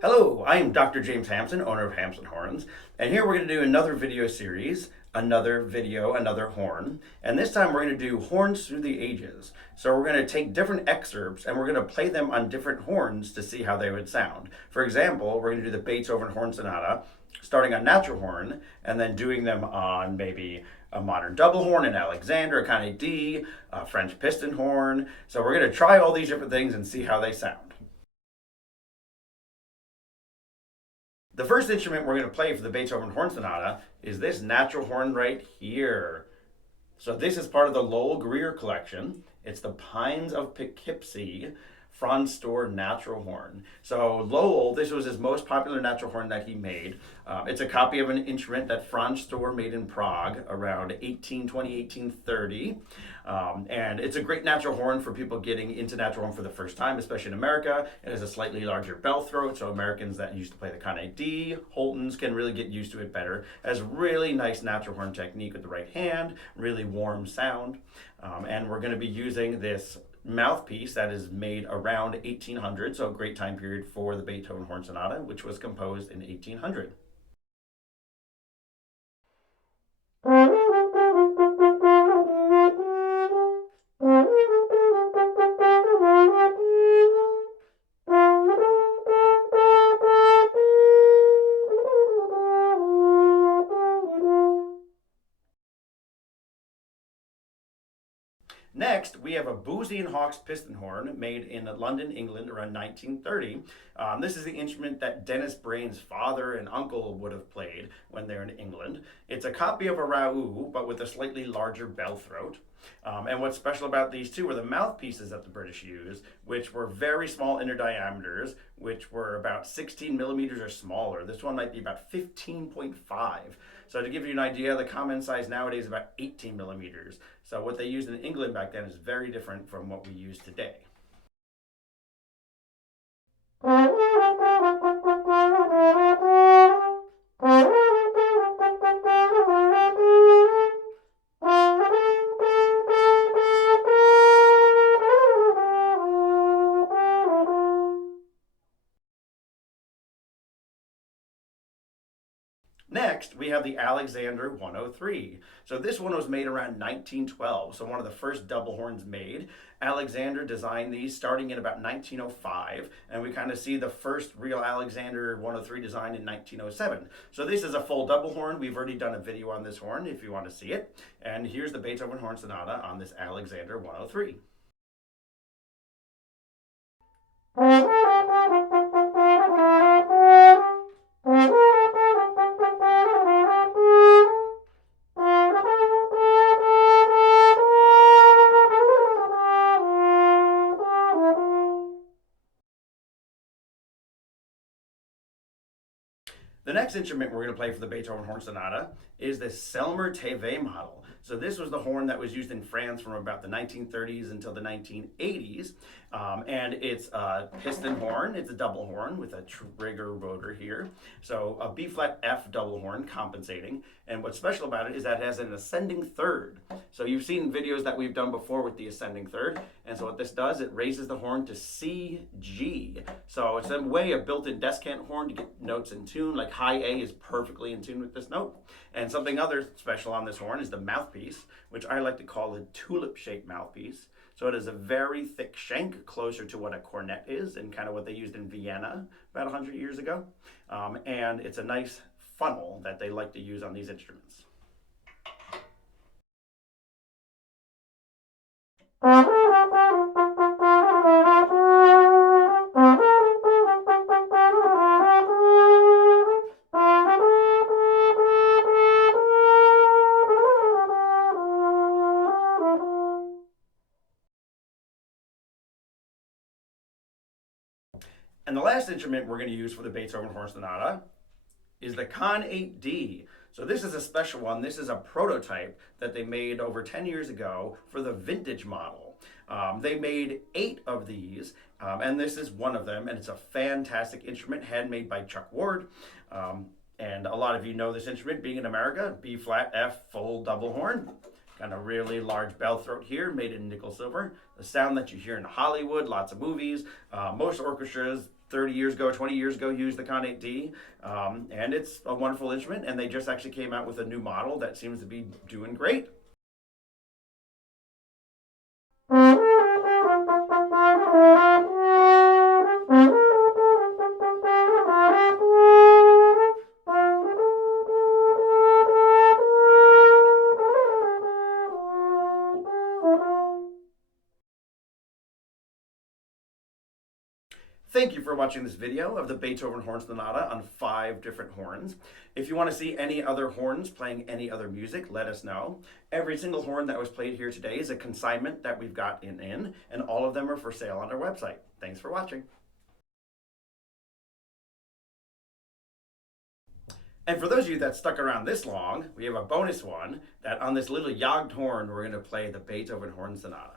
Hello, I am Dr. James Hampson, owner of Hampson Horns, and here we're going to do another video series, another horn, and this time we're going to do horns through the ages. So we're going to take different excerpts and we're going to play them on different horns to see how they would sound. For example, we're going to do the Beethoven Horn Sonata, starting on natural horn, and then doing them on maybe a modern double horn, an Alexander, a Conn D, a French piston horn. So we're going to try all these different things and see how they sound. The first instrument we're going to play for the Beethoven Horn Sonata is this natural horn right here. So this is part of the Lowell Grier collection. It's the Pines of Poughkeepsie Franz Stohr natural horn. So Lowell, this was his most popular natural horn that he made. It's a copy of an instrument that Franz Stohr made in Prague around 1820, 1830. And it's a great natural horn for people getting into natural horn for the first time, especially in America. It has a slightly larger bell throat, so Americans that used to play the Conn D, Holtons can really get used to it better. It has really nice natural horn technique with the right hand, really warm sound. And we're going to be using this mouthpiece that is made around 1800, so a great time period for the Beethoven Horn Sonata, which was composed in 1800. Next, we have a Boosey and Hawkes piston horn made in London, England around 1930. This is the instrument that Dennis Brain's father and uncle would have played when they're in England. It's a copy of a Raoux, but with a slightly larger bell throat. And what's special about these two were the mouthpieces that the British used, which were very small inner diameters, which were about 16 millimeters or smaller. This one might be about 15.5. So to give you an idea, the common size nowadays is about 18 millimeters. So what they used in England back then is very different from what we use today. Next, we have the Alexander 103. So this one was made around 1912, so one of the first double horns made. Alexander designed these starting in about 1905, and we kind of see the first real Alexander 103 design in 1907. So this is a full double horn. We've already done a video on this horn if you want to see it. And here's the Beethoven Horn Sonata on this Alexander 103. The next instrument we're going to play for the Beethoven Horn Sonata is the Selmer Thevet model. So this was the horn that was used in France from about the 1930s until the 1980s. And it's a piston horn. It's a double horn with a trigger rotor here. So a B flat F double horn compensating. And what's special about it is that it has an ascending third. So you've seen videos that we've done before with the ascending third. And so what this does, it raises the horn to C, G. So it's a way a built-in descant horn to get notes in tune. Like high A is perfectly in tune with this note. And something other special on this horn is the mouthpiece, which I like to call a tulip-shaped mouthpiece. So it is a very thick shank, closer to what a cornet is and kind of what they used in Vienna about 100 years ago. And it's a nice funnel that they like to use on these instruments. And the last instrument we're going to use for the Beethoven Horn Sonata is the Conn D. So this is a special one. This is a prototype that they made over 10 years ago for the vintage model. They made 8 of these, and this is one of them, and it's a fantastic instrument, handmade by Chuck Ward. And a lot of you know this instrument, being in America, B flat F full double horn. Got a really large bell throat here, made in nickel silver. The sound that you hear in Hollywood, lots of movies, most orchestras 30 years ago, 20 years ago, used the Conn 8D, and it's a wonderful instrument, and they just actually came out with a new model that seems to be doing great. Thank you for watching this video of the Beethoven Horn Sonata on 5 different horns. If you want to see any other horns playing any other music, let us know. Every single horn that was played here today is a consignment that we've got in, and all of them are for sale on our website. Thanks for watching. And for those of you that stuck around this long, we have a bonus one that on this little yogged horn, we're going to play the Beethoven Horn Sonata.